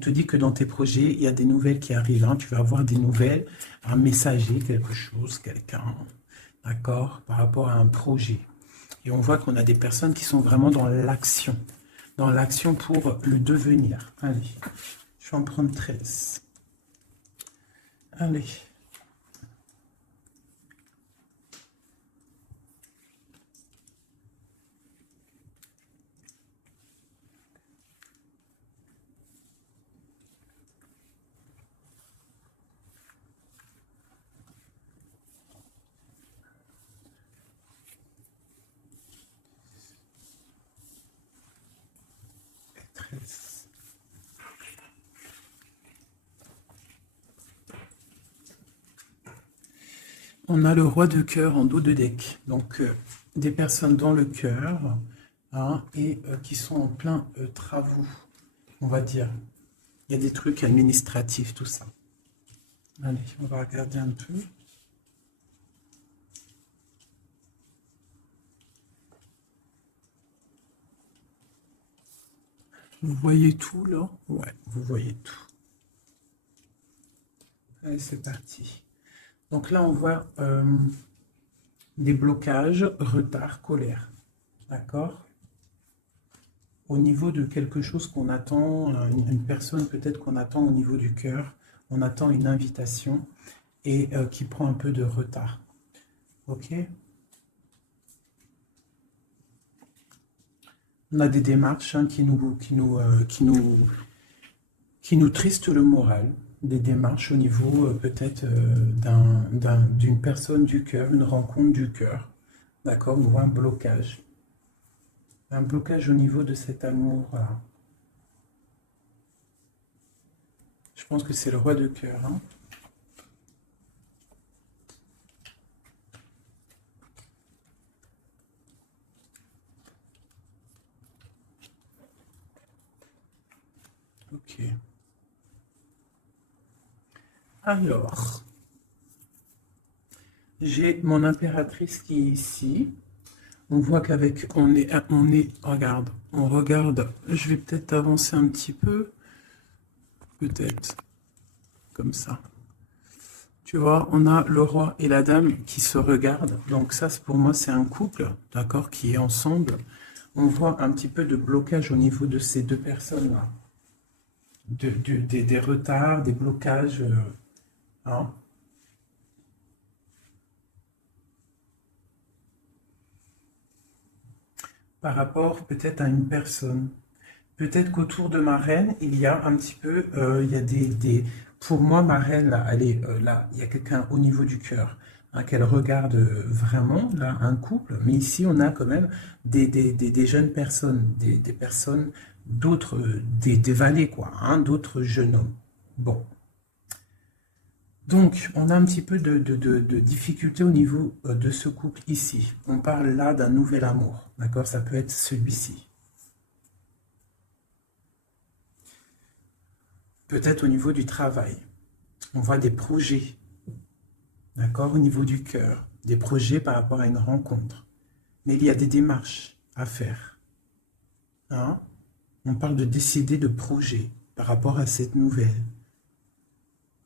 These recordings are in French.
te dit que dans tes projets, il y a des nouvelles qui arrivent. Hein. Tu vas avoir des nouvelles, un messager, quelque chose, quelqu'un, d'accord, par rapport à un projet. Et on voit qu'on a des personnes qui sont vraiment dans l'action pour le devenir. Allez, je vais en prendre 13. Allez. On a le roi de cœur en dos de deck. Donc, des personnes dans le cœur hein, et qui sont en plein travaux, on va dire. Il y a des trucs administratifs, tout ça. Allez, on va regarder un peu. Vous voyez tout, là? Ouais, vous voyez tout. Allez, c'est parti. Donc là, on voit des blocages, retard, colère. D'accord? Au niveau de quelque chose qu'on attend, une personne peut-être qu'on attend au niveau du cœur, on attend une invitation et qui prend un peu de retard. Ok? On a des démarches hein, qui nous tristent le moral, des démarches au niveau peut-être d'une personne du cœur, une rencontre du cœur. D'accord? On voit un blocage. Un blocage au niveau de cet amour-là. Je pense que c'est le roi de cœur. Hein. Ok. Alors, j'ai mon impératrice qui est ici. On voit qu'avec, regarde, on regarde, je vais peut-être avancer un petit peu, peut-être, comme ça. Tu vois, on a le roi et la dame qui se regardent, donc ça, pour moi, c'est un couple, d'accord, qui est ensemble. On voit un petit peu de blocage au niveau de ces deux personnes-là. Des retards, des blocages, hein. Par rapport peut-être à une personne. Peut-être qu'autour de ma reine, il y a un petit peu, il y a pour moi, ma reine, là, elle est là, il y a quelqu'un au niveau du cœur, hein, qu'elle regarde vraiment, là, un couple, mais ici, on a quand même des jeunes personnes, des personnes, d'autres, des valets, quoi, hein, d'autres jeunes hommes. Bon. Donc, on a un petit peu de difficulté au niveau de ce couple ici. On parle là d'un nouvel amour, d'accord? Ça peut être celui-ci. Peut-être au niveau du travail. On voit des projets, d'accord? Au niveau du cœur. Des projets par rapport à une rencontre. Mais il y a des démarches à faire. Hein? On parle de décider de projets par rapport à cette nouvelle.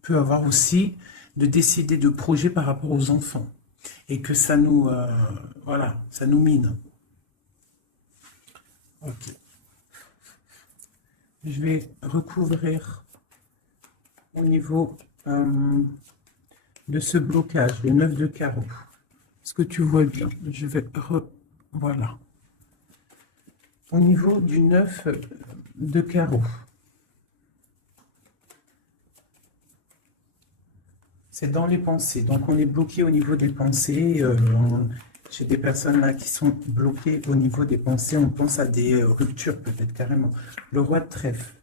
Peut avoir aussi de décider de projets par rapport aux enfants et que ça nous voilà, ça nous mine. Ok. Je vais recouvrir au niveau de ce blocage, le 9 de carreau. Est-ce que tu vois bien? Je vais voilà. Au niveau du 9 de carreau. C'est dans les pensées. Donc, on est bloqué au niveau des pensées. J'ai des personnes là qui sont bloquées au niveau des pensées. On pense à des ruptures, peut-être carrément. Le roi de trèfle.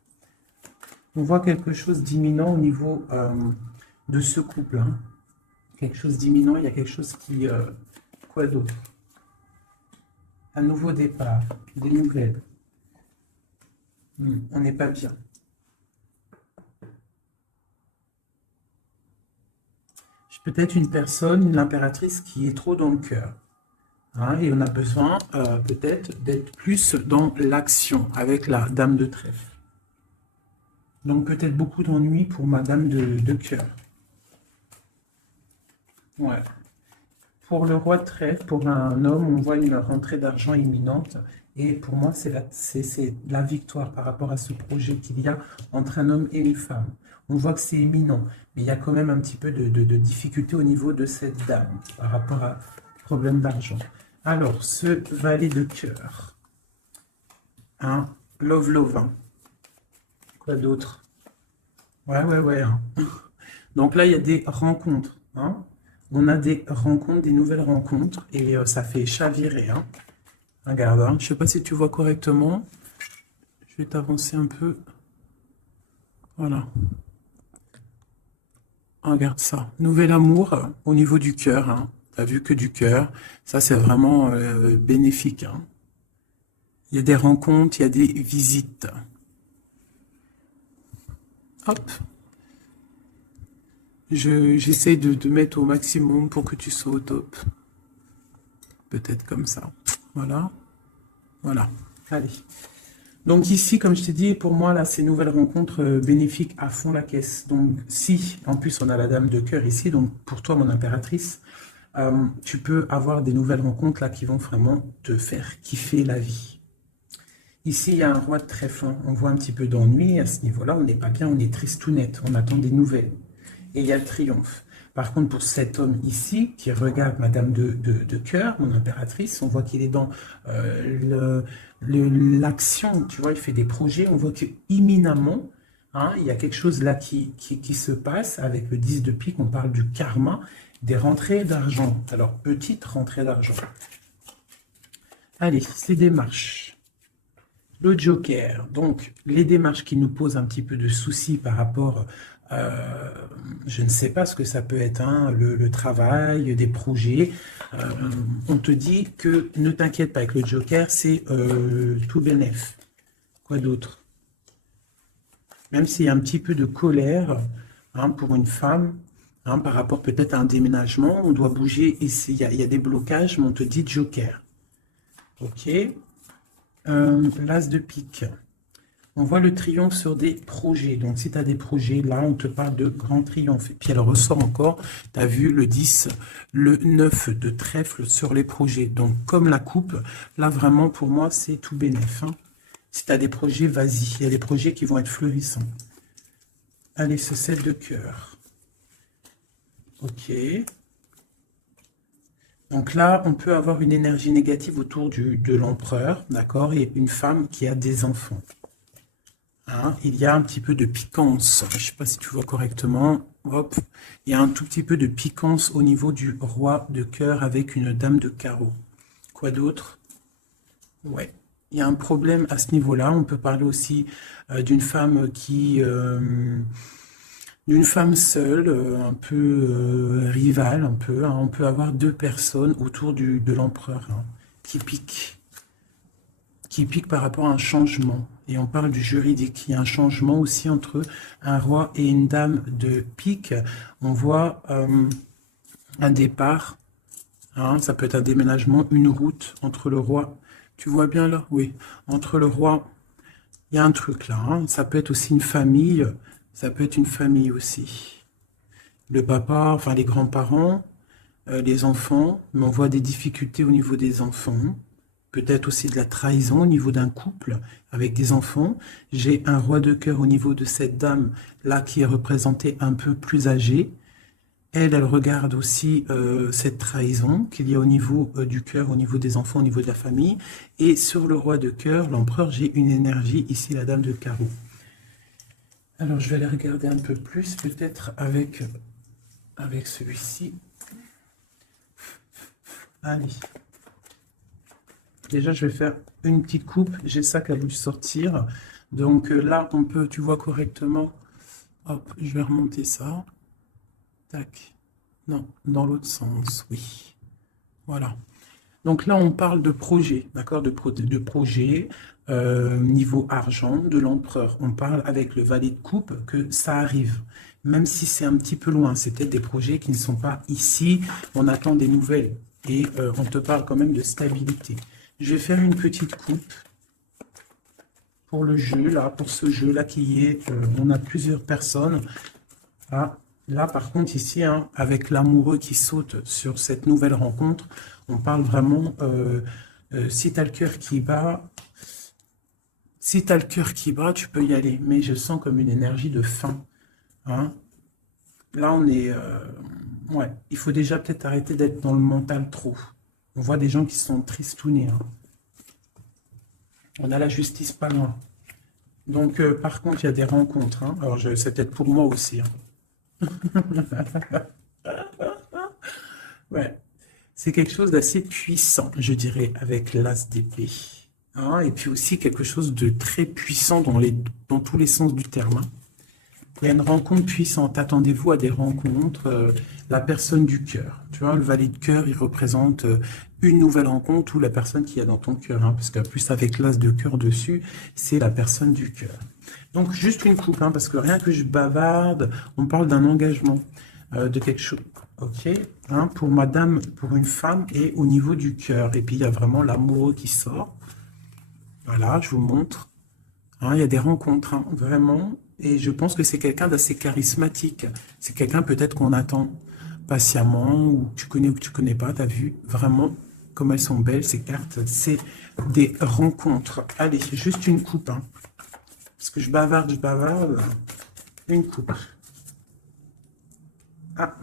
On voit quelque chose d'imminent au niveau de ce couple. Hein. Quelque chose d'imminent. Il y a quelque chose qui... quoi d'autre? Un nouveau départ. Des nouvelles. On n'est pas bien. Peut-être une personne, l'impératrice, qui est trop dans le cœur. Hein, et on a besoin peut-être d'être plus dans l'action avec la dame de trèfle. Donc peut-être beaucoup d'ennuis pour Madame de cœur. Ouais. Pour le roi de trèfle, pour un homme, on voit une rentrée d'argent imminente. Et pour moi, c'est la victoire par rapport à ce projet qu'il y a entre un homme et une femme. On voit que c'est imminent, mais il y a quand même un petit peu de difficulté au niveau de cette dame par rapport à problème d'argent. Alors, ce valet de cœur, hein, love, hein. Quoi d'autre? Ouais, hein. Donc là, il y a des rencontres, hein. On a des rencontres, des nouvelles rencontres, et ça fait chavirer, hein. Regarde, hein. Je ne sais pas si tu vois correctement. Je vais t'avancer un peu. Voilà. Regarde ça. Nouvel amour au niveau du cœur, hein. Tu as vu que du cœur. Ça, c'est vraiment bénéfique, hein. Il y a des rencontres, il y a des visites. Hop. J'essaie de mettre au maximum pour que tu sois au top. Peut-être comme ça. Voilà. Voilà. Allez. Donc ici, comme je t'ai dit, pour moi, là, ces nouvelles rencontres bénéfiques à fond la caisse. Donc si, en plus, on a la dame de cœur ici, donc pour toi, mon impératrice, tu peux avoir des nouvelles rencontres là qui vont vraiment te faire kiffer la vie. Ici, il y a un roi de trèfle. On voit un petit peu d'ennui à ce niveau-là. On n'est pas bien, on est triste tout net. On attend des nouvelles. Et il y a le triomphe. Par contre, pour cet homme ici, qui regarde Madame de cœur, mon impératrice, on voit qu'il est dans l'action, tu vois, il fait des projets, on voit qu'imminemment, hein, il y a quelque chose là qui se passe avec le 10 de pique, on parle du karma, des rentrées d'argent. Alors, petite rentrée d'argent. Allez, ces démarches. Le joker, donc les démarches qui nous posent un petit peu de soucis par rapport je ne sais pas ce que ça peut être, hein, le travail, des projets. On te dit que ne t'inquiète pas avec le joker, c'est tout bénef. Quoi d'autre? Même s'il y a un petit peu de colère, hein, pour une femme, hein, par rapport peut-être à un déménagement, on doit bouger ici. Il y a des blocages, mais on te dit joker. Ok. L'as de pique. On voit le triomphe sur des projets. Donc, si tu as des projets, là, on te parle de grand triomphe. Et puis, elle ressort encore, tu as vu le 10, le 9 de trèfle sur les projets. Donc, comme la coupe, là, vraiment, pour moi, c'est tout bénef, hein. Si tu as des projets, vas-y. Il y a des projets qui vont être florissants. Allez, ce 7 de cœur. Ok. Donc là, on peut avoir une énergie négative autour de l'empereur, d'accord, et une femme qui a des enfants. Hein, il y a un petit peu de piquance. Je ne sais pas si tu vois correctement. Hop. Il y a un tout petit peu de piquance au niveau du roi de cœur avec une dame de carreau. Quoi d'autre? Ouais. Il y a un problème à ce niveau-là. On peut parler aussi d'une femme qui... d'une femme seule, un peu rivale, un peu, hein. On peut avoir deux personnes autour de l'empereur, hein, qui piquent par rapport à un changement. Et on parle du juridique. Il y a un changement aussi entre un roi et une dame de pique. On voit un départ, hein, ça peut être un déménagement, une route entre le roi. Tu vois bien là? Oui. Entre le roi, il y a un truc là, hein. Ça peut être aussi une famille. Ça peut être une famille aussi. Le papa, enfin les grands-parents, les enfants. Mais on voit des difficultés au niveau des enfants. Peut-être aussi de la trahison au niveau d'un couple avec des enfants. J'ai un roi de cœur au niveau de cette dame là qui est représentée un peu plus âgée. Elle regarde aussi cette trahison qu'il y a au niveau du cœur, au niveau des enfants, au niveau de la famille. Et sur le roi de cœur, l'empereur, j'ai une énergie, ici la dame de carreau. Alors je vais aller regarder un peu plus, peut-être avec celui-ci. Allez. Déjà, je vais faire une petite coupe. J'ai ça qui a voulu sortir. Donc là, on peut, tu vois correctement. Hop, je vais remonter ça. Tac. Non, dans l'autre sens, oui. Voilà. Donc là, on parle de projet, d'accord, de projet, niveau argent, de l'empereur. On parle avec le valet de coupe que ça arrive. Même si c'est un petit peu loin, c'est peut-être des projets qui ne sont pas ici. On attend des nouvelles. Et on te parle quand même de stabilité. Je vais faire une petite coupe pour le jeu, là, pour ce jeu-là qui est, on a plusieurs personnes. Ah, là, par contre, ici, hein, avec l'amoureux qui saute sur cette nouvelle rencontre, on parle vraiment, si tu as le cœur qui bat, si tu as le cœur qui bat, tu peux y aller. Mais je sens comme une énergie de faim. Hein. Là, on est... ouais, il faut déjà peut-être arrêter d'être dans le mental trop. On voit des gens qui sont tristounés. Hein. On a la justice pas loin. Donc, par contre, il y a des rencontres. Hein. Alors, c'est peut-être pour moi aussi. Hein. Ouais. C'est quelque chose d'assez puissant, je dirais, avec l'as d'épée. Hein. Et puis aussi quelque chose de très puissant dans tous les sens du terme. Hein. Il y a une rencontre puissante. Attendez-vous à des rencontres. La personne du cœur. Tu vois, le valet de cœur, il représente une nouvelle rencontre ou la personne qu'il y a dans ton cœur. Hein, parce qu'en plus, avec l'as de cœur dessus, c'est la personne du cœur. Donc, juste une coupe, hein, parce que rien que je bavarde, on parle d'un engagement, de quelque chose. Ok, hein, pour madame, pour une femme et au niveau du cœur. Et puis, il y a vraiment l'amoureux qui sort. Voilà, je vous montre. Hein, il y a des rencontres, hein, vraiment. Et je pense que c'est quelqu'un d'assez charismatique. C'est quelqu'un peut-être qu'on attend patiemment, ou tu connais pas, tu as vu vraiment comme elles sont belles, ces cartes. C'est des rencontres. Allez, juste une coupe. Hein. Parce que je bavarde. Une coupe. Ah.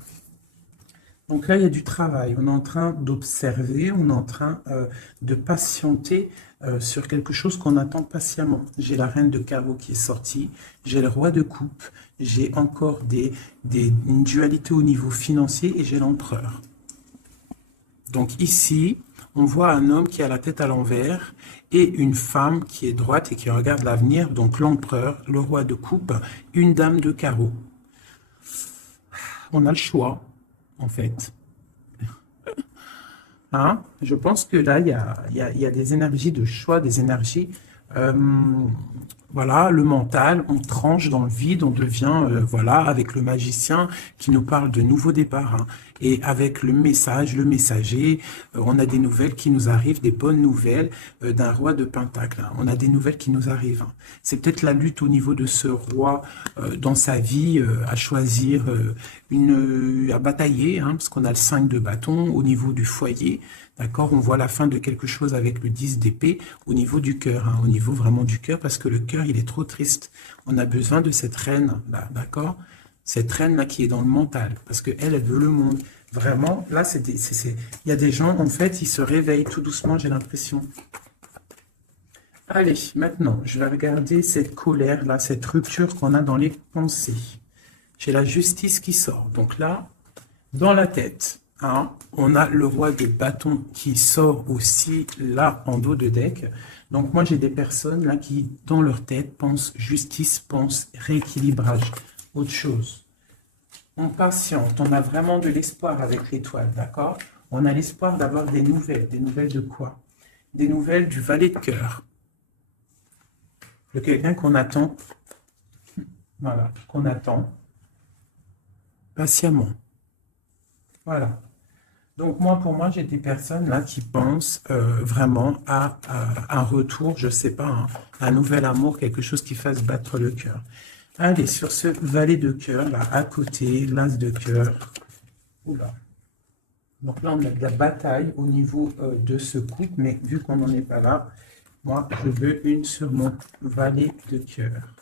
Donc là, il y a du travail. On est en train d'observer, on est en train de patienter sur quelque chose qu'on attend patiemment. J'ai la reine de carreau qui est sortie, j'ai le roi de coupe, j'ai encore une dualité au niveau financier et j'ai l'empereur. Donc ici, on voit un homme qui a la tête à l'envers et une femme qui est droite et qui regarde l'avenir. Donc l'empereur, le roi de coupe, une dame de carreau. On a le choix. En fait. Hein? Je pense que là, il y a des énergies de choix, des énergies, voilà, le mental, on tranche dans le vide, on devient, voilà, avec le magicien qui nous parle de nouveaux départs. Hein. Et avec le message, le messager, on a des nouvelles qui nous arrivent, des bonnes nouvelles d'un roi de Pentacle. Hein. On a des nouvelles qui nous arrivent. Hein. C'est peut-être la lutte au niveau de ce roi dans sa vie, à choisir, à batailler, hein, parce qu'on a le 5 de bâton au niveau du foyer. D'accord, on voit la fin de quelque chose avec le 10 d'épée au niveau du cœur, hein, au niveau vraiment du cœur, parce que le cœur, il est trop triste. On a besoin de cette reine-là, d'accord? Cette reine-là qui est dans le mental, parce qu'elle, elle veut le monde. Vraiment, là, il y a des gens, en fait, ils se réveillent tout doucement, j'ai l'impression. Allez, maintenant, je vais regarder cette colère-là, cette rupture qu'on a dans les pensées. J'ai la justice qui sort. Donc là, dans la tête, hein, on a le roi de bâton qui sort aussi là en dos de deck. Donc moi j'ai des personnes là qui dans leur tête pensent justice, pensent rééquilibrage, autre chose. On patiente, on a vraiment de l'espoir avec l'étoile, d'accord? On a l'espoir d'avoir des nouvelles de quoi? Des nouvelles du valet de cœur. De quelqu'un qu'on attend, voilà, qu'on attend patiemment. Voilà. Donc moi, pour moi, j'ai des personnes là qui pensent vraiment à un retour, je sais pas, un nouvel amour, quelque chose qui fasse battre le cœur. Allez, sur ce valet de cœur, là, à côté, l'as de cœur. Oula. Donc là, on a de la bataille au niveau de ce couple, mais vu qu'on n'en est pas là, moi, je veux une sur mon valet de cœur.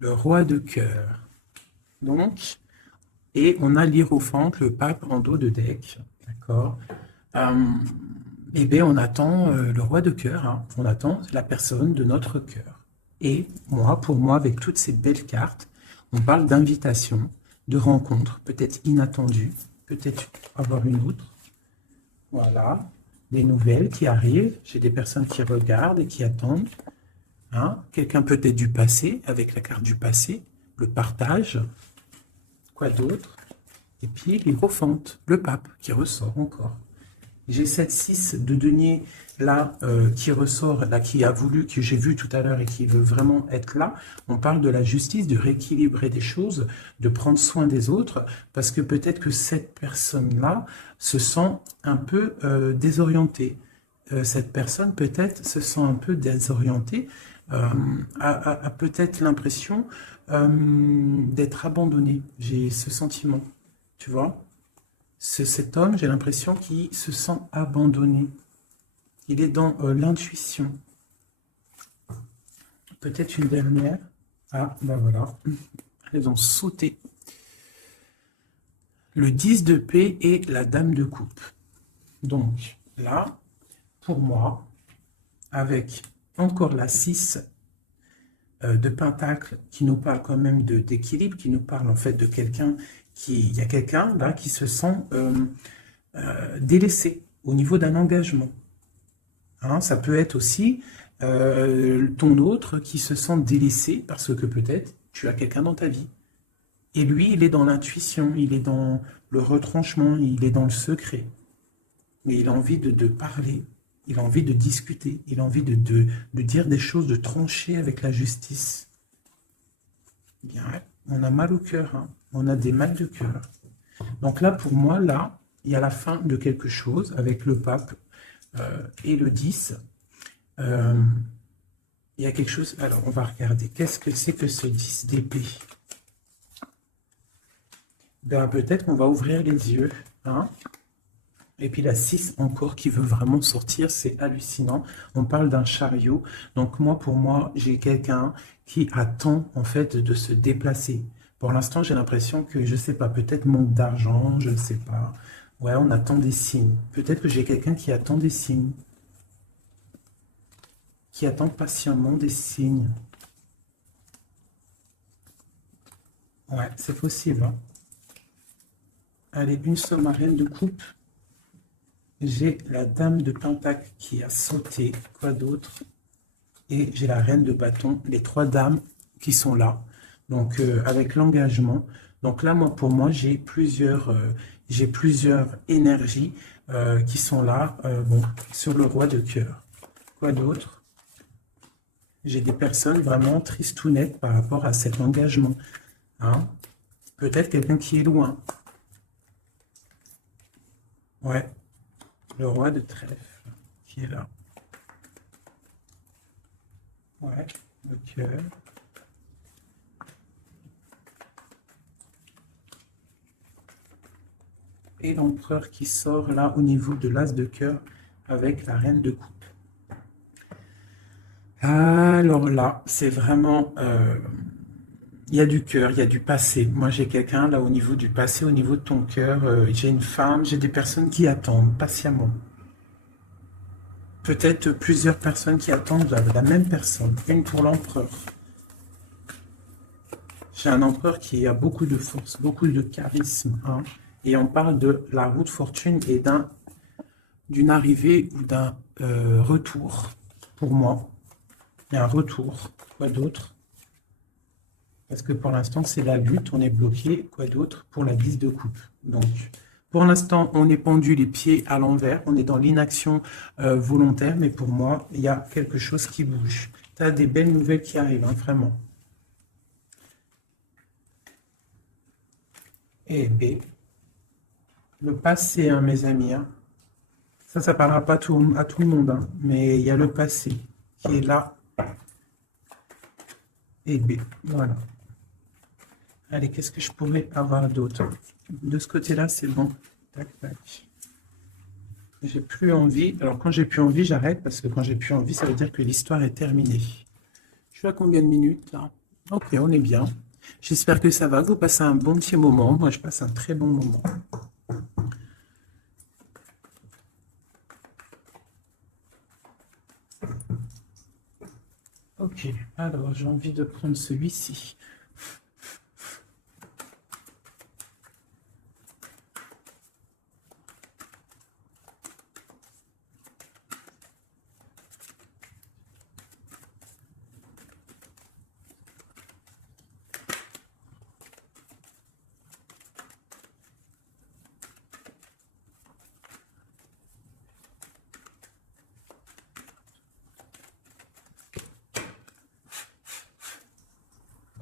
Le roi de cœur. Donc, et on a l'hiérophante, le pape en dos de deck, d'accord. Eh bien, on attend le roi de cœur, hein. On attend la personne de notre cœur. Et moi, pour moi, avec toutes ces belles cartes, on parle d'invitation, de rencontre, peut-être inattendue, peut-être avoir une autre. Voilà, des nouvelles qui arrivent. J'ai des personnes qui regardent et qui attendent. Hein. Quelqu'un peut-être du passé, avec la carte du passé, le partage. Quoi d'autre? Et puis l'hiérophante, le pape, qui ressort encore. J'ai cette 6 de denier là qui ressort, là qui a voulu, que j'ai vu tout à l'heure et qui veut vraiment être là. On parle de la justice, de rééquilibrer des choses, de prendre soin des autres, parce que peut-être que cette personne-là se sent un peu désorientée. cette personne peut-être se sent un peu désorientée, a peut-être l'impression d'être abandonné. J'ai ce sentiment, tu vois. Cet homme, j'ai l'impression qu'il se sent abandonné. Il est dans l'intuition. Peut-être une dernière. Ah, ben voilà. Elles ont sauté. Le 10 de paix et la dame de coupe. Donc, là, pour moi, avec encore la 6 de pentacle qui nous parle quand même d'équilibre, qui nous parle en fait de quelqu'un il y a quelqu'un là qui se sent délaissé au niveau d'un engagement. Hein, ça peut être aussi ton autre qui se sent délaissé parce que peut-être tu as quelqu'un dans ta vie. Et lui, il est dans l'intuition, il est dans le retranchement, il est dans le secret. Mais il a envie de parler, il a envie de discuter, il a envie de dire des choses, de trancher avec la justice. Bien, on a mal au cœur, hein. On a des mal de cœur. Donc là, pour moi, là, il y a la fin de quelque chose avec le pape et le 10. Il y a quelque chose... Alors, on va regarder. Qu'est-ce que c'est que ce 10 d'épée? Ben, peut-être qu'on va ouvrir les yeux. Hein. Et puis la 6 encore qui veut vraiment sortir, c'est hallucinant. On parle d'un chariot. Donc moi, pour moi, j'ai quelqu'un qui attend en fait de se déplacer. Pour l'instant, j'ai l'impression que, je ne sais pas, peut-être manque d'argent, je ne sais pas. Ouais, on attend des signes. Peut-être que j'ai quelqu'un qui attend des signes. Qui attend patiemment des signes. Ouais, c'est possible. Hein. Allez, une somme à reine de coupe. J'ai la dame de pentacle qui a sauté. Quoi d'autre? Et j'ai la reine de bâton. Les 3 dames qui sont là. Donc, avec l'engagement. Donc là, moi, pour moi, j'ai plusieurs énergies qui sont là, bon, sur le roi de cœur. Quoi d'autre? J'ai des personnes vraiment tristounettes par rapport à cet engagement. Hein? Peut-être quelqu'un qui est loin. Ouais. Le roi de trèfle qui est là. Ouais. Le cœur. Et l'empereur qui sort là au niveau de l'as de cœur avec la reine de coupe. Alors là, c'est vraiment... il y a du cœur, il y a du passé. Moi, j'ai quelqu'un là au niveau du passé, au niveau de ton cœur. J'ai une femme, j'ai des personnes qui attendent patiemment. Peut-être plusieurs personnes qui attendent la même personne. Une pour l'empereur. J'ai un empereur qui a beaucoup de force, beaucoup de charisme. Hein. Et on parle de la roue de fortune et d'une arrivée ou d'un retour. Pour moi, il y a un retour. Quoi d'autre? Parce que pour l'instant, c'est la lutte, on est bloqué. Quoi d'autre? Pour la 10 de coupe. Donc, pour l'instant, on est pendu les pieds à l'envers. On est dans l'inaction volontaire. Mais pour moi, il y a quelque chose qui bouge. Tu as des belles nouvelles qui arrivent, hein, vraiment. Et B. Le passé, hein, mes amis. Hein. Ça ne parlera pas à tout le monde. Hein, mais il y a le passé qui est là. Et B. Voilà. Allez, qu'est-ce que je pourrais avoir d'autre? De ce côté-là, c'est bon. Tac, tac. J'ai plus envie. Alors, quand j'ai plus envie, j'arrête. Parce que quand j'ai plus envie, ça veut dire que l'histoire est terminée. Je suis à combien de minutes, là? Ok, on est bien. J'espère que ça va. Vous passez un bon petit moment. Moi, je passe un très bon moment. Ok, alors j'ai envie de prendre celui-ci.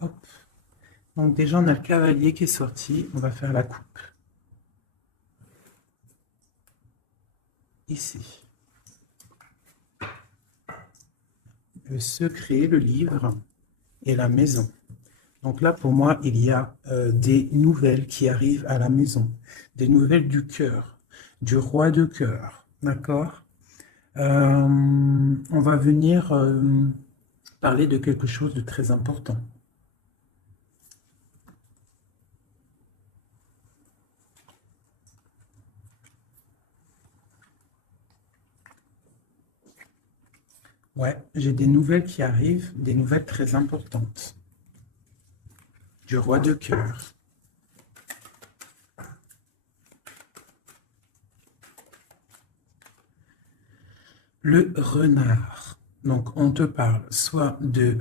Hop. Donc déjà, on a le cavalier qui est sorti. On va faire la coupe. Ici. le secret, le livre et la maison. Donc là, pour moi, il y a des nouvelles qui arrivent à la maison, des nouvelles du cœur, du roi de cœur, d'accord? On va venir parler de quelque chose de très important. Ouais, j'ai des nouvelles qui arrivent, des nouvelles très importantes. Du roi de cœur. Le renard. Donc, on te parle soit de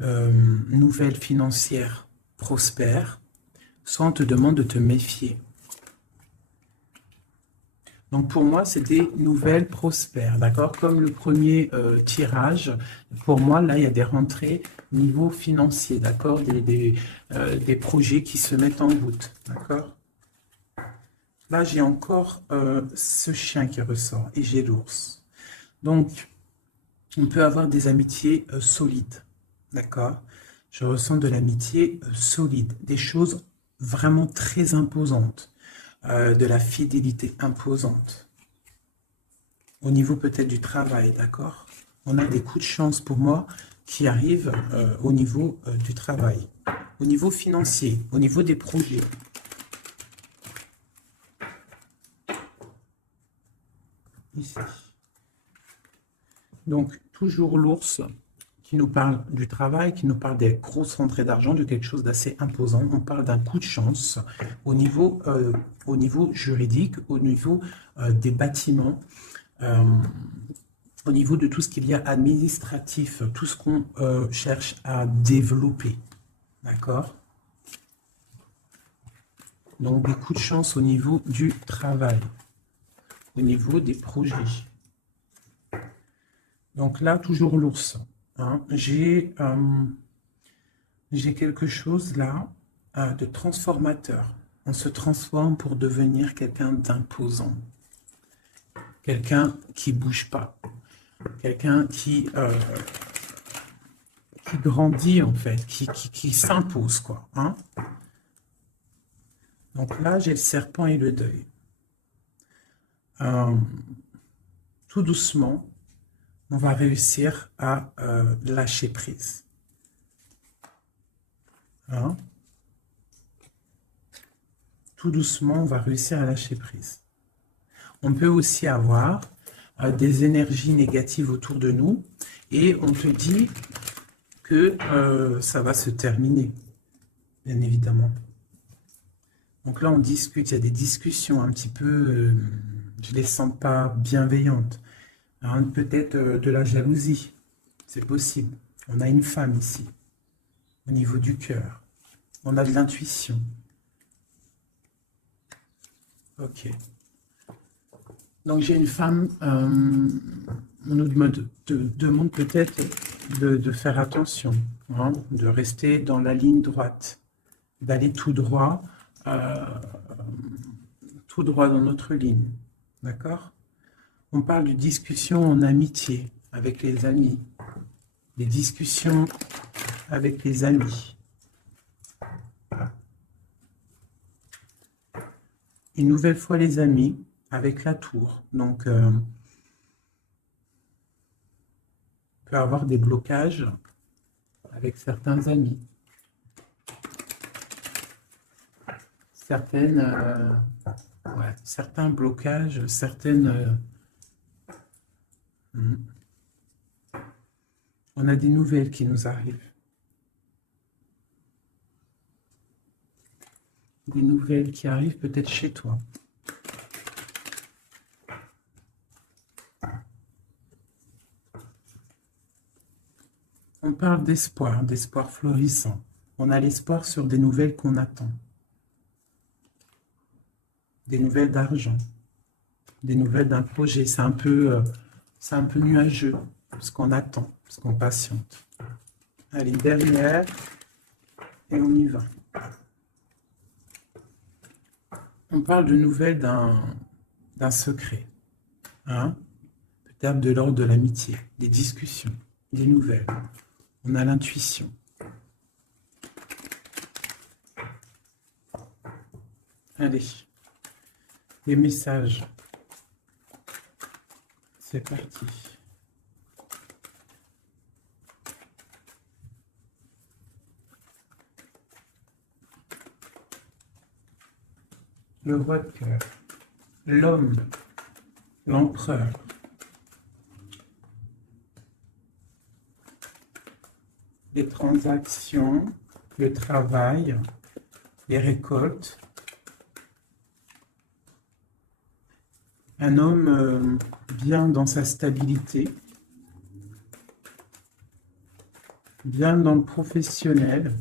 nouvelles financières prospères, soit on te demande de te méfier. Donc, pour moi, c'est des nouvelles prospères, d'accord? Comme le premier tirage, pour moi, là, il y a des rentrées niveau financier, d'accord? Des projets qui se mettent en route, d'accord? Là, j'ai encore ce chien qui ressort et j'ai l'ours. Donc, on peut avoir des amitiés solides, d'accord? Je ressens de l'amitié solide, des choses vraiment très imposantes, de la fidélité imposante. Au niveau peut-être du travail, d'accord? On a des coups de chance pour moi qui arrivent au niveau du travail, au niveau financier, au niveau des projets. Ici. Donc, toujours l'ours qui nous parle du travail, qui nous parle des grosses rentrées d'argent, de quelque chose d'assez imposant. On parle d'un coup de chance au niveau juridique, au niveau des bâtiments, au niveau de tout ce qu'il y a administratif, tout ce qu'on cherche à développer. D'accord? Donc, des coups de chance au niveau du travail, au niveau des projets. Donc là, toujours l'ours. Hein. J'ai quelque chose là de transformateur. On se transforme pour devenir quelqu'un d'imposant. Quelqu'un qui ne bouge pas. Quelqu'un qui grandit en fait, qui s'impose quoi. Hein. Donc là, j'ai le serpent et le deuil. Tout doucement, on va réussir à lâcher prise. Hein? Tout doucement, on va réussir à lâcher prise. On peut aussi avoir des énergies négatives autour de nous et on te dit que ça va se terminer, bien évidemment. Donc là, on discute, il y a des discussions un petit peu, je ne les sens pas bienveillantes. Hein, peut-être de la jalousie, c'est possible. On a une femme ici, au niveau du cœur. On a de l'intuition. Ok. Donc j'ai une femme, on nous demande peut-être de faire attention, hein, de rester dans la ligne droite, d'aller tout droit dans notre ligne. D'accord ? On parle de discussions en amitié avec les amis, des discussions avec les amis. Une nouvelle fois les amis avec la tour. Donc, on peut avoir des blocages avec certains amis. Certains blocages, certaines... On a des nouvelles qui nous arrivent. Des nouvelles qui arrivent peut-être chez toi. On parle d'espoir florissant. On a l'espoir sur des nouvelles qu'on attend. Des nouvelles d'argent. Des nouvelles d'un projet. C'est un peu nuageux, ce qu'on attend, ce qu'on patiente. Allez, derrière, et on y va. On parle de nouvelles d'un secret. Hein? Peut-être de l'ordre de l'amitié, des discussions, des nouvelles. On a l'intuition. Allez, les messages. C'est parti. Le roi de cœur, l'homme, l'empereur. Les transactions, le travail, les récoltes. Un homme bien dans sa stabilité, bien dans le professionnel,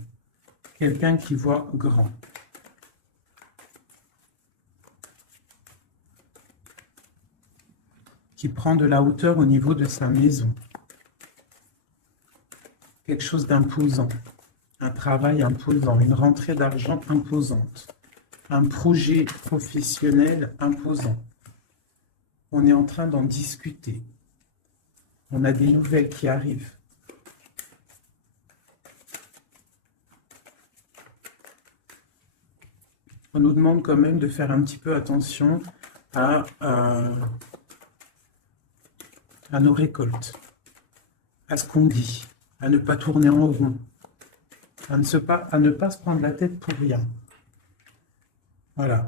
quelqu'un qui voit grand. Qui prend de la hauteur au niveau de sa maison. Quelque chose d'imposant, un travail imposant, une rentrée d'argent imposante, un projet professionnel imposant. On est en train d'en discuter. On a des nouvelles qui arrivent. On nous demande quand même de faire un petit peu attention à nos récoltes, à ce qu'on dit, à ne pas tourner en rond, à ne pas se prendre la tête pour rien. Voilà.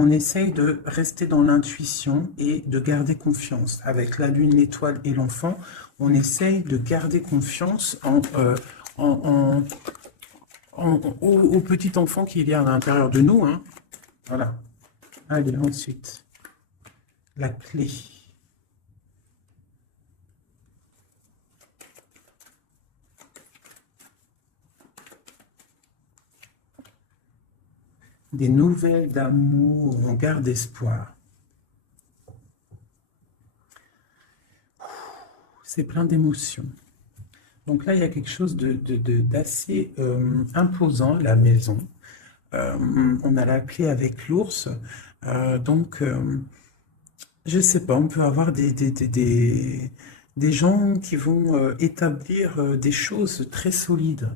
On essaye de rester dans l'intuition et de garder confiance. Avec la lune, l'étoile et l'enfant, on essaye de garder confiance au petit enfant qui vient à l'intérieur de nous. Hein. Voilà. Allez, ensuite, la clé. Des nouvelles d'amour, on garde espoir. C'est plein d'émotions. Donc là, il y a quelque chose d'assez imposant à la maison. On a la clé avec l'ours. Donc, je ne sais pas, on peut avoir des gens qui vont établir des choses très solides.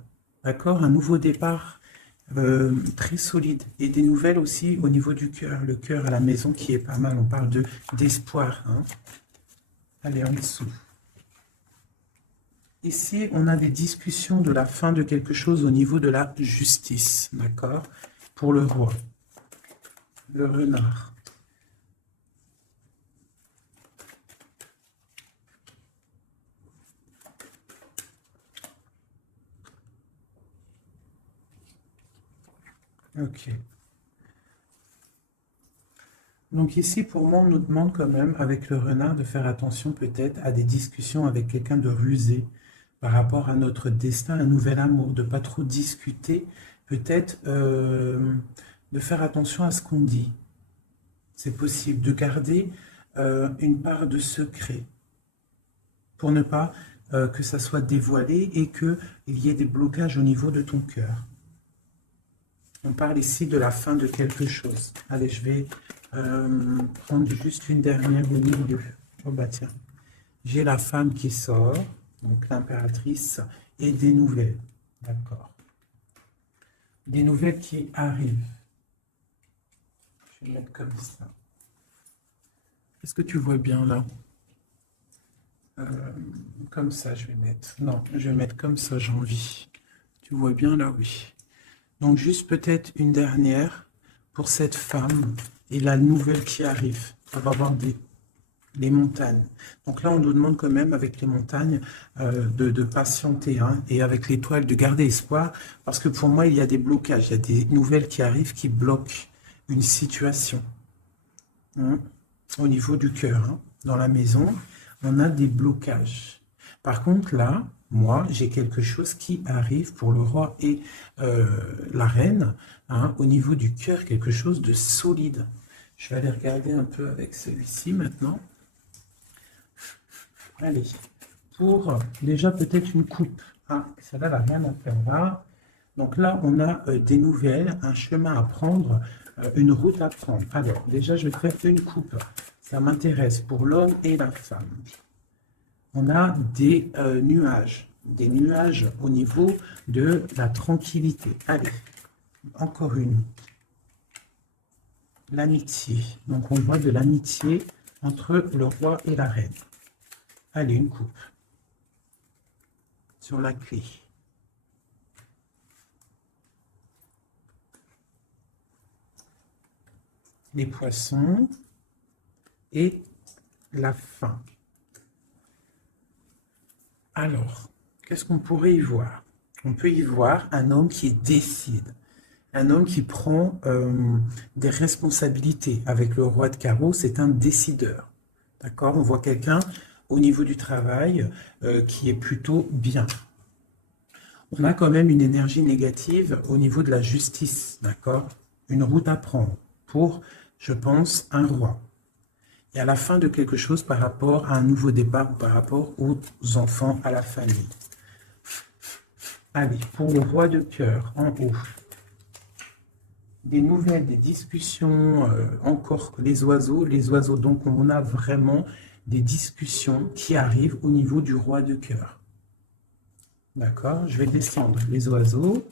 D'accord? Un nouveau départ. Très solide et des nouvelles aussi au niveau du cœur, le cœur à la maison qui est pas mal, on parle d'espoir. Hein. Allez, en dessous. Ici, on a des discussions de la fin de quelque chose au niveau de la justice, d'accord? Pour le roi, le renard. Ok. Donc ici, pour moi, on nous demande quand même, avec le renard, de faire attention peut-être à des discussions avec quelqu'un de rusé par rapport à notre destin, un nouvel amour, de ne pas trop discuter, peut-être de faire attention à ce qu'on dit. C'est possible de garder une part de secret pour ne pas que ça soit dévoilé et qu'il y ait des blocages au niveau de ton cœur. On parle ici de la fin de quelque chose. Allez, je vais prendre juste une dernière au milieu. Oh bah tiens, j'ai la femme qui sort, donc l'impératrice, et des nouvelles. D'accord. Des nouvelles qui arrivent. Je vais mettre comme ça. Est-ce que tu vois bien là? Comme ça, je vais mettre. Non, je vais mettre comme ça, j'ai envie. Tu vois bien là, oui. Donc, juste peut-être une dernière pour cette femme et la nouvelle qui arrive. On va voir des montagnes. Donc là, on nous demande quand même, avec les montagnes, de patienter. Hein, et avec l'étoile, de garder espoir. Parce que pour moi, il y a des blocages. Il y a des nouvelles qui arrivent qui bloquent une situation. Hein, au niveau du cœur, hein, dans la maison, on a des blocages. Par contre, là, moi, j'ai quelque chose qui arrive pour le roi et la reine, hein, au niveau du cœur, quelque chose de solide. Je vais aller regarder un peu avec celui-ci maintenant. Allez, pour déjà peut-être une coupe. Ah, celle-là n'a rien à faire là. Donc là, on a des nouvelles, un chemin à prendre, une route à prendre. Alors, déjà, je vais faire une coupe. Ça m'intéresse pour l'homme et la femme. On a des nuages au niveau de la tranquillité. Allez, encore une. L'amitié. Donc, on voit de l'amitié entre le roi et la reine. Allez, une coupe. Sur la clé. Les poissons et la fin. Alors, qu'est-ce qu'on pourrait y voir? On peut y voir un homme qui décide, un homme qui prend des responsabilités. Avec le roi de carreau, c'est un décideur. D'accord? On voit quelqu'un au niveau du travail qui est plutôt bien. On a quand même une énergie négative au niveau de la justice. D'accord? Une route à prendre pour, je pense, un roi. Et à la fin de quelque chose par rapport à un nouveau départ ou par rapport aux enfants, à la famille. Allez, pour le roi de cœur, en haut. Des nouvelles, des discussions, encore les oiseaux, donc on a vraiment des discussions qui arrivent au niveau du roi de cœur. D'accord? Je vais descendre les oiseaux.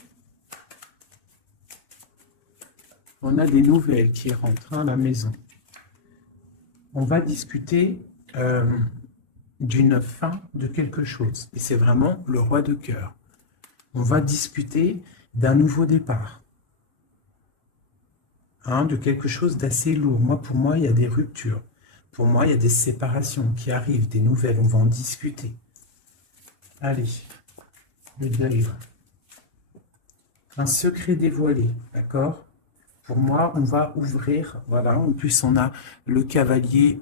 On a des nouvelles qui rentrent à la maison. On va discuter d'une fin de quelque chose. Et c'est vraiment le roi de cœur. On va discuter d'un nouveau départ. De quelque chose d'assez lourd. Pour moi, il y a des ruptures. Pour moi, il y a des séparations qui arrivent, des nouvelles. On va en discuter. Allez, le deuil. Un secret dévoilé, d'accord? Pour moi, on va ouvrir, voilà. En plus, on a le cavalier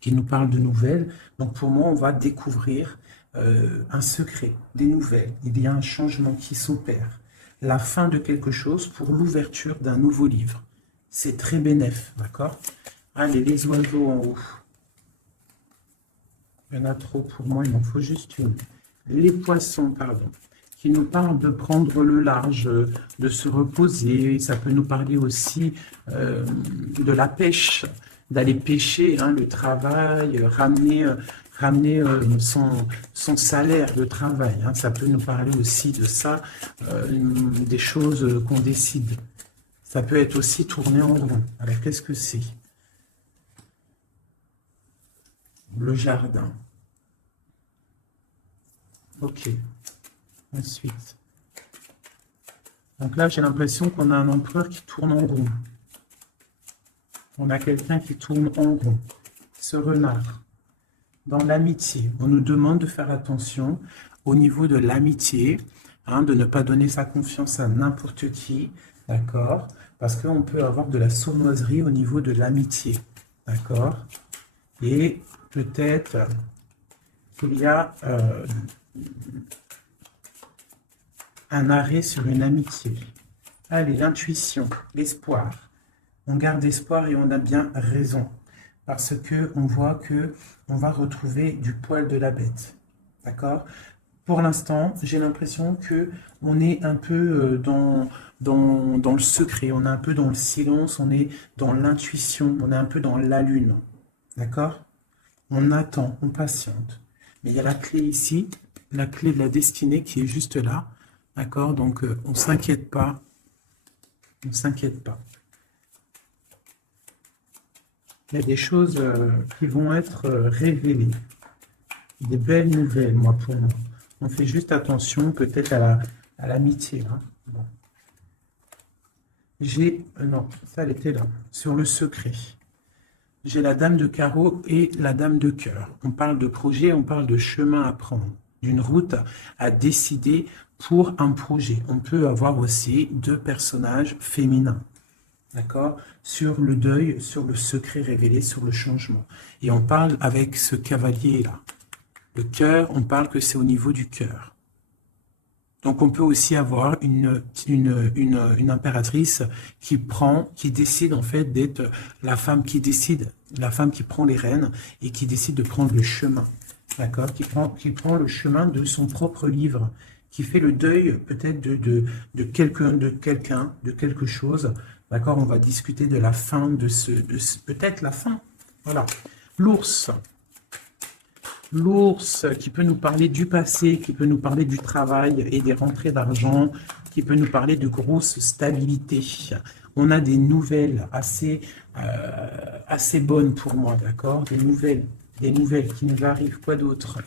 qui nous parle de nouvelles. Donc, pour moi, on va découvrir un secret, des nouvelles. Il y a un changement qui s'opère. La fin de quelque chose pour l'ouverture d'un nouveau livre. C'est très bénéf, d'accord? Allez, les oiseaux en haut. Il y en a trop pour moi, il m'en faut juste une. Les poissons, pardon, qui nous parlent de prendre le large, de se reposer. Ça peut nous parler aussi de la pêche, d'aller pêcher, le travail, ramener son salaire de travail. Ça peut nous parler aussi de ça, des choses qu'on décide. Ça peut être aussi tourner en rond. Alors, qu'est-ce que c'est? Le jardin. Ok. Ensuite. Donc là, j'ai l'impression qu'on a un empereur qui tourne en rond. On a quelqu'un qui tourne en rond. Ce renard. Dans l'amitié, on nous demande de faire attention au niveau de l'amitié, de ne pas donner sa confiance à n'importe qui, d'accord? Parce qu'on peut avoir de la sournoiserie au niveau de l'amitié, d'accord? Et peut-être qu'il y a un arrêt sur une amitié. Allez, l'intuition, l'espoir. On garde espoir et on a bien raison. Parce que on voit que on va retrouver du poil de la bête. D'accord? Pour l'instant, j'ai l'impression que on est un peu dans le secret, on est un peu dans le silence, on est dans l'intuition, on est un peu dans la lune. D'accord? On attend, on patiente. Mais il y a la clé ici, la clé de la destinée qui est juste là. D'accord? Donc, on ne s'inquiète pas. On ne s'inquiète pas. Il y a des choses qui vont être révélées. Des belles nouvelles, pour moi. On fait juste attention peut-être à l'amitié. Bon. Non, ça, elle était là. Sur le secret. J'ai la dame de carreau et la dame de cœur. On parle de projet, on parle de chemin à prendre. D'une route à décider pour un projet. On peut avoir aussi deux personnages féminins. D'accord? Sur le deuil, sur le secret révélé, sur le changement. Et on parle avec ce cavalier-là. Le cœur, on parle que c'est au niveau du cœur. Donc on peut aussi avoir une impératrice qui décide en fait d'être la femme qui décide, la femme qui prend les rênes et qui décide de prendre le chemin. D'accord? Qui prend le chemin de son propre livre, qui fait le deuil peut-être de quelqu'un, de quelque chose. D'accord, on va discuter de la fin, peut-être la fin. Voilà. L'ours. L'ours qui peut nous parler du passé, qui peut nous parler du travail et des rentrées d'argent, qui peut nous parler de grosse stabilité. On a des nouvelles assez bonnes pour moi, d'accord? Des nouvelles qui nous arrivent. Quoi d'autre?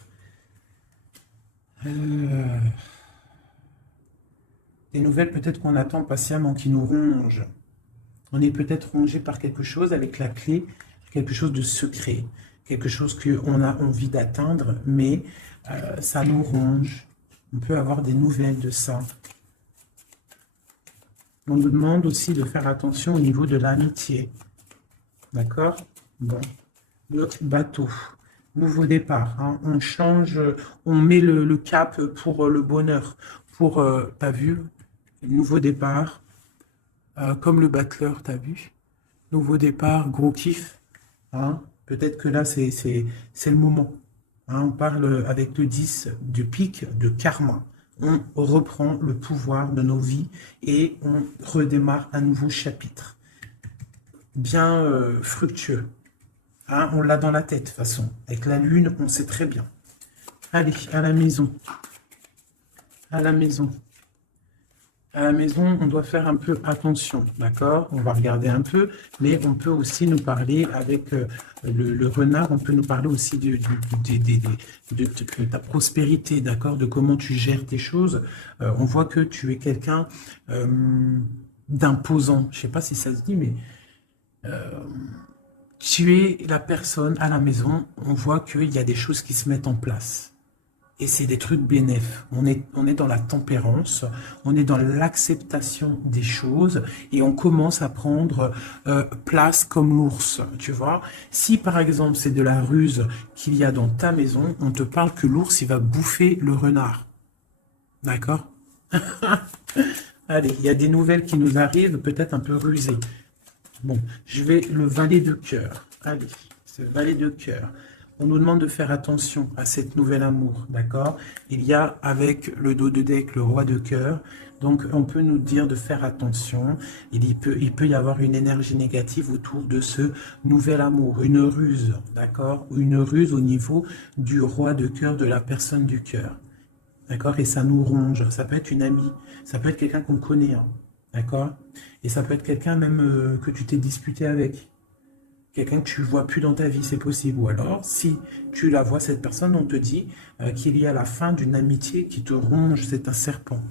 Des nouvelles peut-être qu'on attend patiemment, qui nous rongent. On est peut-être rongé par quelque chose avec la clé, quelque chose de secret, quelque chose qu'on a envie d'atteindre, mais ça nous ronge. On peut avoir des nouvelles de ça. On nous demande aussi de faire attention au niveau de l'amitié. D'accord? Bon. Le bateau. Nouveau départ. Hein. On change, on met le cap pour le bonheur. Pour, t'as vu? Nouveau départ. Comme le battleur, t'as vu? Nouveau départ, gros kiff. Hein. Peut-être que là, c'est le moment. Hein. On parle avec le 10 du pic de karma. On reprend le pouvoir de nos vies et on redémarre un nouveau chapitre. Bien fructueux. Hein, on l'a dans la tête, de toute façon. Avec la lune, on sait très bien. Allez, à la maison. À la maison. À la maison, on doit faire un peu attention, d'accord? On va regarder un peu, mais on peut aussi nous parler avec le renard, on peut nous parler aussi de ta prospérité, d'accord? De comment tu gères tes choses. On voit que tu es quelqu'un d'imposant. Je ne sais pas si ça se dit, mais tu es la personne à la maison, on voit qu'il y a des choses qui se mettent en place. Et c'est des trucs bénéfiques. On est dans la tempérance, on est dans l'acceptation des choses et on commence à prendre place comme l'ours, tu vois. Si par exemple c'est de la ruse qu'il y a dans ta maison, on te parle que l'ours il va bouffer le renard. D'accord? Allez, il y a des nouvelles qui nous arrivent, peut-être un peu rusées. Bon, je vais le valet de cœur. Allez, ce valet de cœur. On nous demande de faire attention à cette nouvelle amour, d'accord? Il y a avec le dos de deck le roi de cœur, donc on peut nous dire de faire attention. Il peut y avoir une énergie négative autour de ce nouvel amour, une ruse, d'accord? Une ruse au niveau du roi de cœur, de la personne du cœur, d'accord? Et ça nous ronge, ça peut être une amie, ça peut être quelqu'un qu'on connaît, hein, d'accord? Et ça peut être quelqu'un même que tu t'es disputé avec. Quelqu'un que tu ne vois plus dans ta vie, c'est possible. Ou alors, si tu la vois, cette personne, on te dit qu'il y a la fin d'une amitié qui te ronge, c'est un serpent.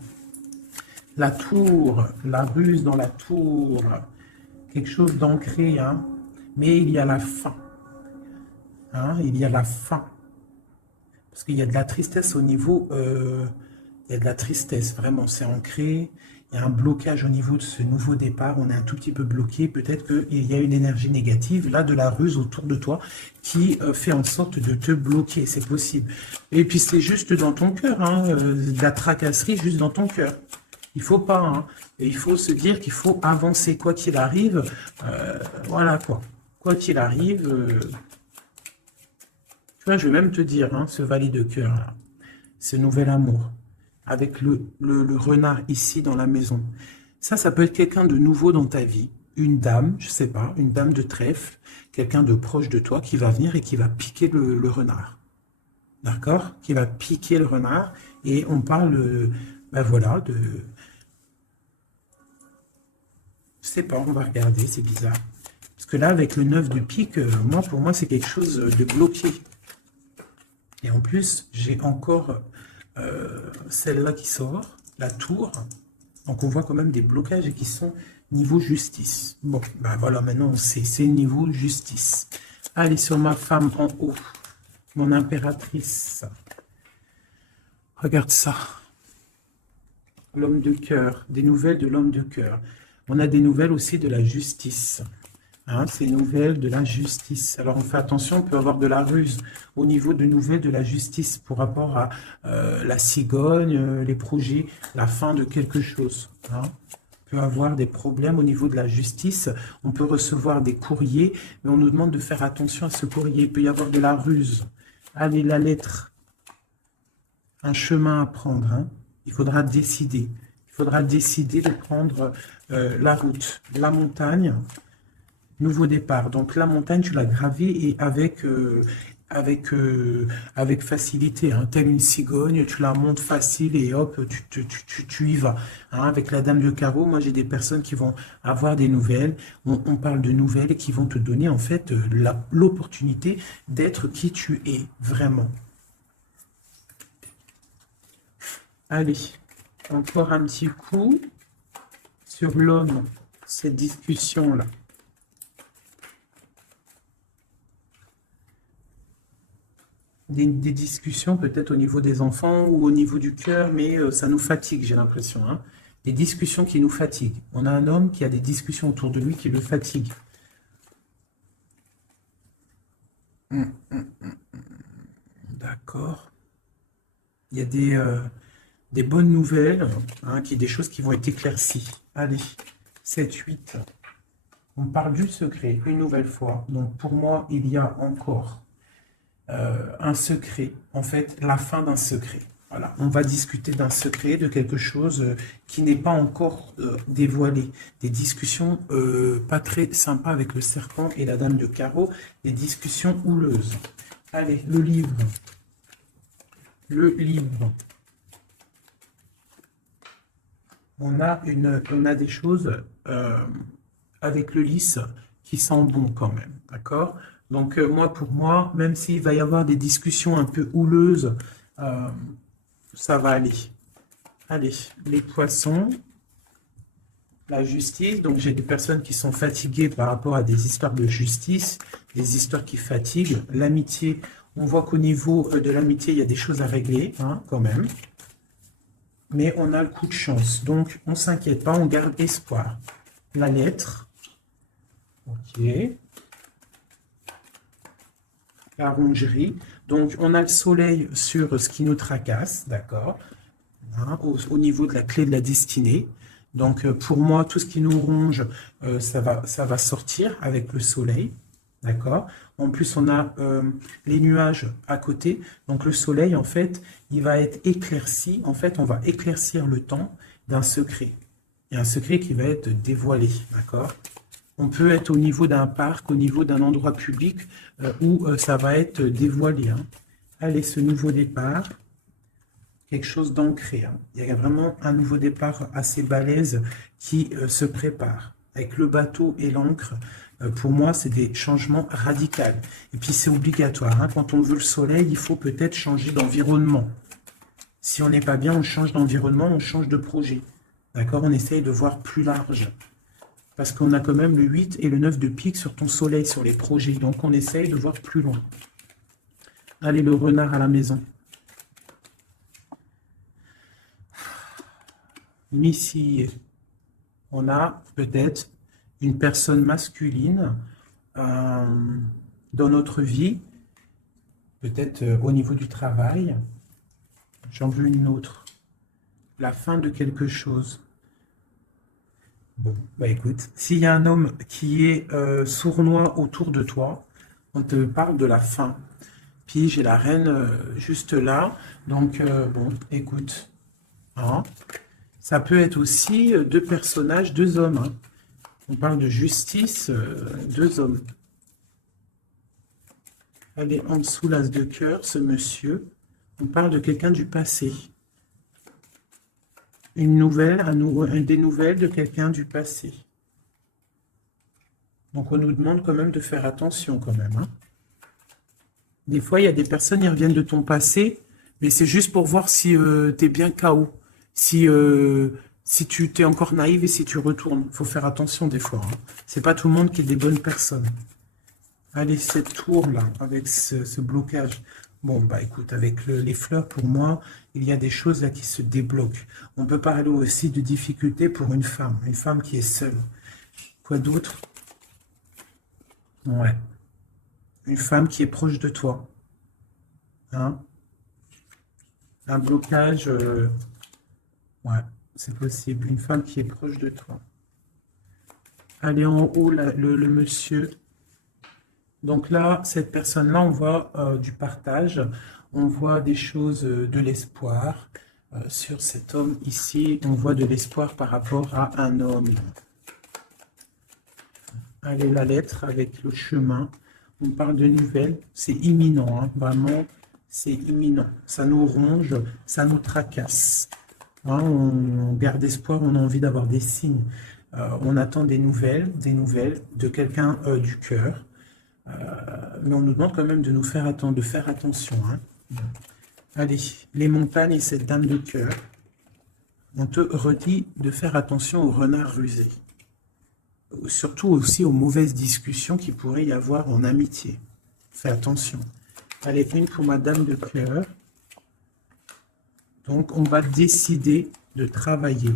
La tour, la ruse dans la tour, quelque chose d'ancré, hein, mais il y a la fin. Hein, il y a la fin. Parce qu'il y a de la tristesse au niveau... il y a de la tristesse, vraiment, c'est ancré. Il y a un blocage au niveau de ce nouveau départ, on est un tout petit peu bloqué, peut-être qu'il y a une énergie négative, là, de la ruse autour de toi, qui fait en sorte de te bloquer, c'est possible. Et puis c'est juste dans ton cœur, hein, de la tracasserie juste dans ton cœur. Il faut pas, hein, et il faut se dire qu'il faut avancer, quoi qu'il arrive, voilà quoi. Quoi qu'il arrive, tu vois, je vais même te dire, hein, ce valet de cœur, là, ce nouvel amour, avec le renard ici dans la maison. Ça peut être quelqu'un de nouveau dans ta vie. Une dame, je sais pas, une dame de trèfle, quelqu'un de proche de toi qui va venir et qui va piquer le renard. D'accord? Qui va piquer le renard. Et on parle, ben voilà, de... Je sais pas, on va regarder, c'est bizarre. Parce que là, avec le 9 de pique, pour moi, c'est quelque chose de bloqué. Et en plus, j'ai encore... celle-là qui sort, la tour, donc on voit quand même des blocages qui sont niveau justice. Bon, ben voilà, maintenant on sait, c'est niveau justice. Allez, sur ma femme en haut, mon impératrice, regarde ça, l'homme de cœur, des nouvelles de l'homme de cœur. On a des nouvelles aussi de la justice. Hein, ces nouvelles de la justice. Alors on fait attention, on peut avoir de la ruse au niveau de nouvelles de la justice pour rapport à la cigogne, les projets, la fin de quelque chose. Hein. On peut avoir des problèmes au niveau de la justice, on peut recevoir des courriers, mais on nous demande de faire attention à ce courrier. Il peut y avoir de la ruse. Allez, la lettre, un chemin à prendre. Hein. Il faudra décider. Il faudra décider de prendre la route, la montagne. Nouveau départ. Donc la montagne, tu l'as gravée et avec avec facilité, hein. Telle une cigogne, tu la montes facile et hop, tu y vas. Hein. Avec la dame de carreau, moi j'ai des personnes qui vont avoir des nouvelles, on parle de nouvelles qui vont te donner en fait l'opportunité d'être qui tu es, vraiment. Allez, encore un petit coup sur l'homme, cette discussion-là. Des discussions peut-être au niveau des enfants ou au niveau du cœur, mais ça nous fatigue, j'ai l'impression. Hein. Des discussions qui nous fatiguent. On a un homme qui a des discussions autour de lui qui le fatiguent. D'accord. Il y a des bonnes nouvelles, hein, des choses qui vont être éclaircies. Allez, 7, 8. On parle du secret, une nouvelle fois. Donc pour moi, il y a encore un secret, en fait, la fin d'un secret. Voilà, on va discuter d'un secret, de quelque chose qui n'est pas encore dévoilé. Des discussions pas très sympas avec le serpent et la dame de carreau, des discussions houleuses. Allez, le livre. Le livre. On a des choses avec le lys qui sent bon quand même, d'accord? Donc pour moi, même s'il va y avoir des discussions un peu houleuses, ça va aller. Allez, les poissons, la justice. Donc j'ai des personnes qui sont fatiguées par rapport à des histoires de justice, des histoires qui fatiguent. L'amitié, on voit qu'au niveau de l'amitié, il y a des choses à régler, hein, quand même. Mais on a le coup de chance. Donc on ne s'inquiète pas, on garde espoir. La lettre. Ok. La rongerie. Donc, on a le soleil sur ce qui nous tracasse, d'accord, hein, au niveau de la clé de la destinée. Donc, pour moi, tout ce qui nous ronge, ça va sortir avec le soleil, d'accord. En plus, on a les nuages à côté. Donc, le soleil, en fait, il va être éclairci. En fait, on va éclaircir le temps d'un secret. Il y a un secret qui va être dévoilé, d'accord. On peut être au niveau d'un parc, au niveau d'un endroit public où ça va être dévoilé. Hein. Allez, ce nouveau départ, quelque chose d'ancré. Hein. Il y a vraiment un nouveau départ assez balèze qui se prépare. Avec le bateau et l'encre, pour moi, c'est des changements radicaux. Et puis, c'est obligatoire. Hein. Quand on veut le soleil, il faut peut-être changer d'environnement. Si on n'est pas bien, on change d'environnement, on change de projet. D'accord? On essaye de voir plus large. Parce qu'on a quand même le 8 et le 9 de pique sur ton soleil, sur les projets. Donc, on essaye de voir plus loin. Allez, le renard à la maison. Ici, on a peut-être une personne masculine dans notre vie, peut-être au niveau du travail. J'en veux une autre. La fin de quelque chose. Bon, bah écoute, s'il y a un homme qui est sournois autour de toi, on te parle de la fin. Puis j'ai la reine juste là. Donc, bon, écoute. Hein, ça peut être aussi deux personnages, deux hommes. Hein. On parle de justice, deux hommes. Elle est en dessous, l'as de cœur, ce monsieur. On parle de quelqu'un du passé. Une nouvelle, des nouvelles de quelqu'un du passé. Donc on nous demande quand même de faire attention quand même. Hein. Des fois, il y a des personnes qui reviennent de ton passé, mais c'est juste pour voir si tu es bien KO. Si tu t'es encore naïve et si tu retournes. Il faut faire attention des fois. Hein. C'est pas tout le monde qui est des bonnes personnes. Allez, cette tour-là, avec ce blocage. Bon, bah écoute, avec les fleurs, pour moi, il y a des choses là qui se débloquent. On peut parler aussi de difficultés pour une femme qui est seule. Quoi d'autre? Ouais. Une femme qui est proche de toi. Hein? Un blocage, ouais, c'est possible. Une femme qui est proche de toi. Allez, en haut, le monsieur. Donc là, cette personne-là, on voit du partage, on voit des choses, de l'espoir. Sur cet homme ici, on voit de l'espoir par rapport à un homme. Allez, la lettre avec le chemin. On parle de nouvelles, c'est imminent, hein, vraiment, c'est imminent. Ça nous ronge, ça nous tracasse. Hein, on garde espoir, on a envie d'avoir des signes. On attend des nouvelles de quelqu'un du cœur. Mais on nous demande quand même de nous faire attendre, de faire attention. Hein. Allez, les montagnes et cette dame de cœur. On te redit de faire attention aux renards rusés. Surtout aussi aux mauvaises discussions qu'il pourrait y avoir en amitié. Fais attention. Allez, une pour ma dame de cœur. Donc, on va décider de travailler,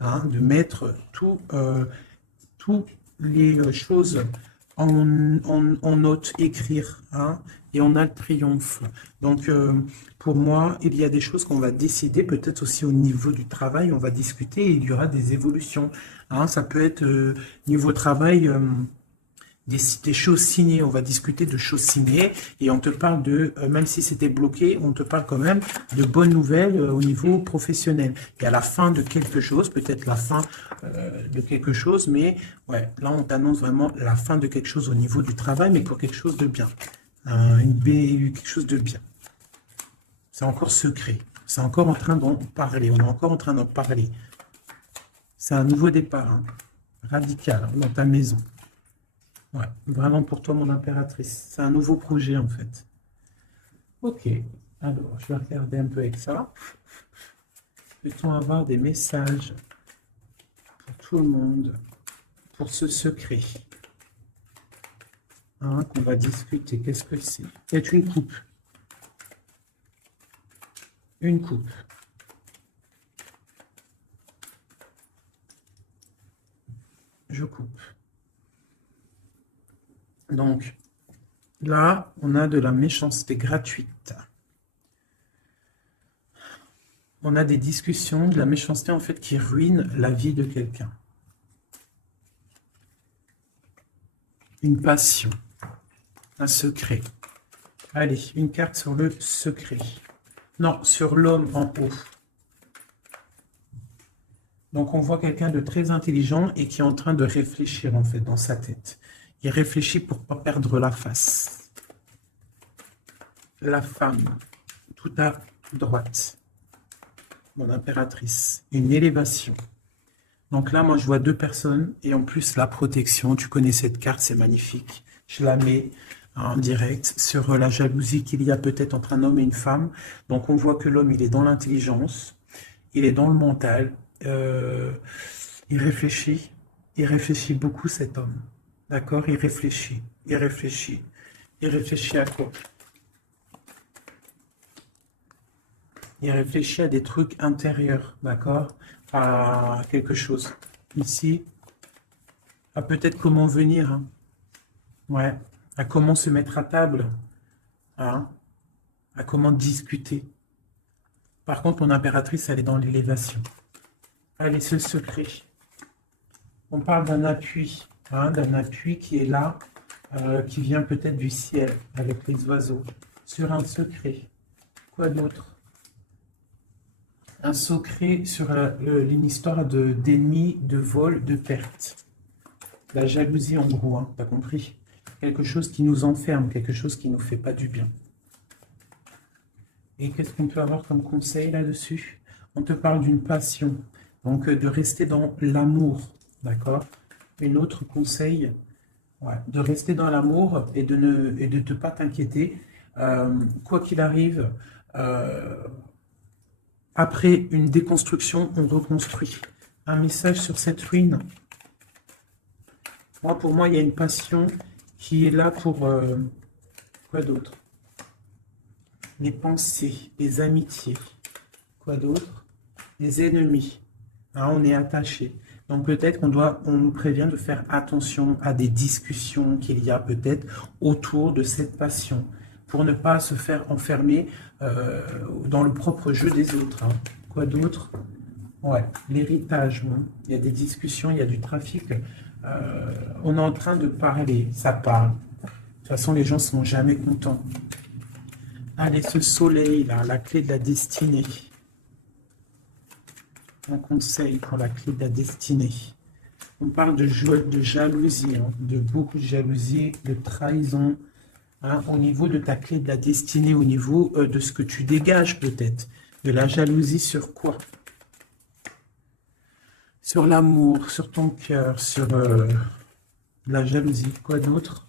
hein, de mettre toutes les choses en note, écrire, hein, et on a le triomphe. Donc, pour moi, il y a des choses qu'on va décider, peut-être aussi au niveau du travail, on va discuter et il y aura des évolutions. Hein, ça peut être niveau travail, des choses signées, on va discuter de choses signées et on te parle de, même si c'était bloqué, on te parle quand même de bonnes nouvelles au niveau professionnel. Et à la fin de quelque chose, peut-être la fin de quelque chose, mais ouais, là on t'annonce vraiment la fin de quelque chose au niveau du travail, mais pour quelque chose de bien. Quelque chose de bien. C'est encore secret. C'est encore en train d'en parler. On est encore en train d'en parler. C'est un nouveau départ, hein, radical, hein, dans ta maison. Ouais, vraiment pour toi, mon impératrice. C'est un nouveau projet, en fait. Ok. Alors, je vais regarder un peu avec ça. Peut-on avoir des messages pour tout le monde, pour ce secret, hein, qu'on va discuter? Qu'est-ce que c'est? C'est une coupe. Une coupe. Je coupe. Donc, là, on a de la méchanceté gratuite. On a des discussions, de la méchanceté, en fait, qui ruine la vie de quelqu'un. Une passion, un secret. Allez, une carte sur le secret. Non, sur l'homme en haut. Donc, on voit quelqu'un de très intelligent et qui est en train de réfléchir, en fait, dans sa tête. Il réfléchit pour ne pas perdre la face. La femme, tout à droite. Mon impératrice. Une élévation. Donc là, moi, je vois deux personnes. Et en plus, la protection. Tu connais cette carte, c'est magnifique. Je la mets en direct sur la jalousie qu'il y a peut-être entre un homme et une femme. Donc, on voit que l'homme, il est dans l'intelligence. Il est dans le mental. Il réfléchit. Il réfléchit beaucoup, cet homme. D'accord? Il réfléchit. Il réfléchit. Il réfléchit à quoi? Il réfléchit à des trucs intérieurs. D'accord? À quelque chose. Ici. À peut-être comment venir. Hein. Ouais. À comment se mettre à table. Hein? À comment discuter. Par contre, mon impératrice, elle est dans l'élévation. Elle est ce secret. On parle d'un appui. Hein, d'un appui qui est là, qui vient peut-être du ciel, avec les oiseaux, sur un secret. Quoi d'autre? Un secret sur une histoire d'ennemis, de vol, de perte. La jalousie en gros, hein, t'as compris? Quelque chose qui nous enferme, quelque chose qui ne nous fait pas du bien. Et qu'est-ce qu'on peut avoir comme conseil là-dessus? On te parle d'une passion, donc de rester dans l'amour, d'accord? Une autre conseil, ouais, de rester dans l'amour et de ne pas t'inquiéter. Quoi qu'il arrive, après une déconstruction, on reconstruit. Un message sur cette ruine. Moi, pour moi, il y a une passion qui est là pour... quoi d'autre? Les pensées, les amitiés. Quoi d'autre? Les ennemis. Hein, on est attaché. Donc peut-être on nous prévient de faire attention à des discussions qu'il y a peut-être autour de cette passion, pour ne pas se faire enfermer dans le propre jeu des autres. Hein. Quoi d'autre? Ouais, l'héritage. Hein. Il y a des discussions, il y a du trafic. On est en train de parler, ça parle. De toute façon, les gens ne sont jamais contents. Allez, ce soleil là, la clé de la destinée. Un conseil pour la clé de la destinée. On parle de jalousie, hein, de beaucoup de jalousie, de trahison, hein, au niveau de ta clé de la destinée, au niveau de ce que tu dégages peut-être. De la jalousie sur quoi? Sur l'amour, sur ton cœur, sur la jalousie. Quoi d'autre?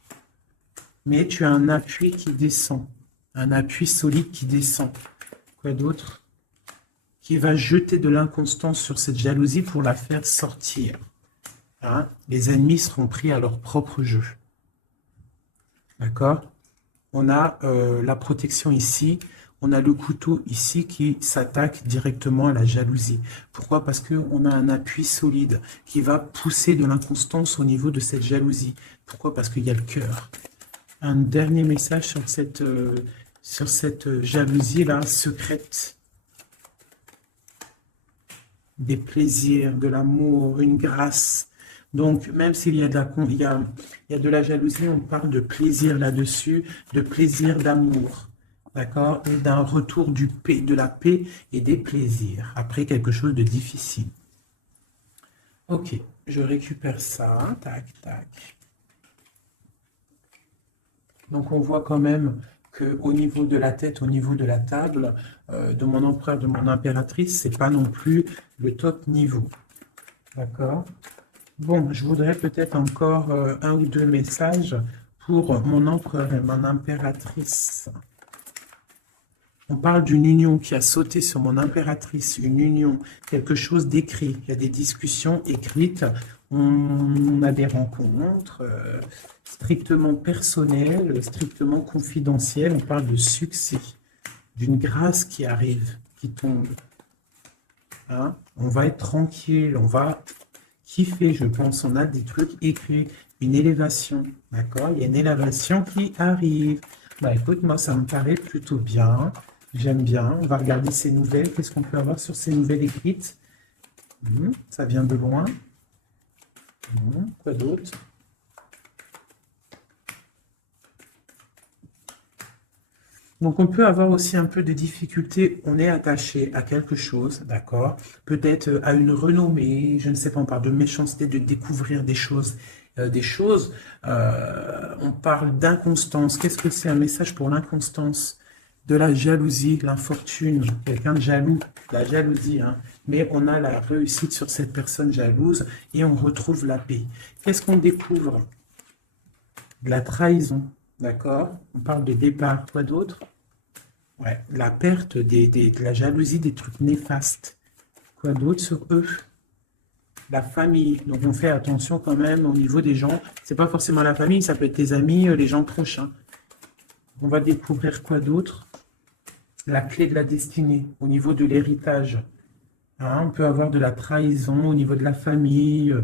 Mais tu as un appui qui descend. Un appui solide qui descend. Quoi d'autre? Qui va jeter de l'inconstance sur cette jalousie pour la faire sortir. Hein? Les ennemis seront pris à leur propre jeu. D'accord? On a la protection ici. On a le couteau ici qui s'attaque directement à la jalousie. Pourquoi? Parce qu'on a un appui solide qui va pousser de l'inconstance au niveau de cette jalousie. Pourquoi? Parce qu'il y a le cœur. Un dernier message sur cette jalousie-là secrète. Des plaisirs, de l'amour, une grâce. Donc, même s'il y a de la jalousie, on parle de plaisir là-dessus, de plaisir d'amour. D'accord? Et d'un retour de la paix et des plaisirs, après quelque chose de difficile. Ok, je récupère ça. Tac, tac. Donc, on voit quand même qu'au niveau de la tête, au niveau de la table, de mon empereur, de mon impératrice, c'est pas non plus le top niveau. D'accord? Bon, je voudrais peut-être encore un ou deux messages pour mon empereur et mon impératrice. On parle d'une union qui a sauté sur mon impératrice, une union, quelque chose d'écrit. Il y a des discussions écrites, on a des rencontres strictement personnelles, strictement confidentielles. On parle de succès, d'une grâce qui arrive, qui tombe. Hein? On va être tranquille, on va kiffer, je pense. On a des trucs écrits, une élévation, d'accord? Il y a une élévation qui arrive. Bah écoute, moi ça me paraît plutôt bien. J'aime bien. On va regarder ces nouvelles. Qu'est-ce qu'on peut avoir sur ces nouvelles écrites? Ça vient de loin. Quoi d'autre? Donc, on peut avoir aussi un peu de difficultés. On est attaché à quelque chose, d'accord? Peut-être à une renommée, je ne sais pas, on parle de méchanceté, de découvrir des choses. On parle d'inconstance. Qu'est-ce que c'est un message pour l'inconstance? De la jalousie, l'infortune, quelqu'un de jaloux, la jalousie, hein. Mais on a la réussite sur cette personne jalouse et on retrouve la paix. Qu'est-ce qu'on découvre? De la trahison, d'accord? On parle de départ, quoi d'autre? Ouais, la perte de la jalousie, des trucs néfastes. Quoi d'autre sur eux? La famille, donc on fait attention quand même au niveau des gens. C'est pas forcément la famille, ça peut être tes amis, les gens proches. Hein. On va découvrir quoi d'autre? La clé de la destinée, au niveau de l'héritage. Hein, on peut avoir de la trahison au niveau de la famille,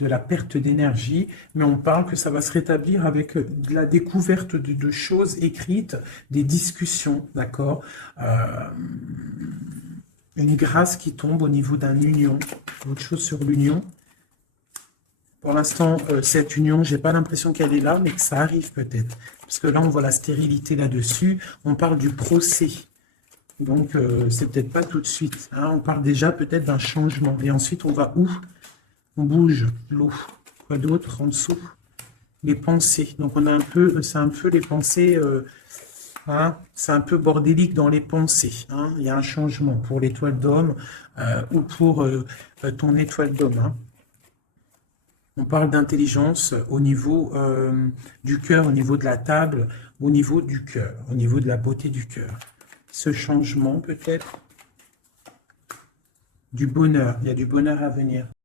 de la perte d'énergie, mais on parle que ça va se rétablir avec de la découverte de choses écrites, des discussions, d'accord? Une grâce qui tombe au niveau d'une union. Autre chose sur l'union. Pour l'instant, cette union, j'ai pas l'impression qu'elle est là, mais que ça arrive peut-être. Parce que là, on voit la stérilité là-dessus. On parle du procès. Donc, c'est peut-être pas tout de suite. Hein. On parle déjà peut-être d'un changement. Et ensuite, on va où? On bouge. L'eau. Quoi d'autre en dessous? Les pensées. Donc, on a un peu, c'est un peu les pensées... hein, c'est un peu bordélique dans les pensées. Hein. Il y a un changement pour l'étoile d'homme ou pour ton étoile d'homme. Hein. On parle d'intelligence au niveau du cœur, au niveau de la table, au niveau du cœur, au niveau de la beauté du cœur. Ce changement peut-être du bonheur. Il y a du bonheur à venir.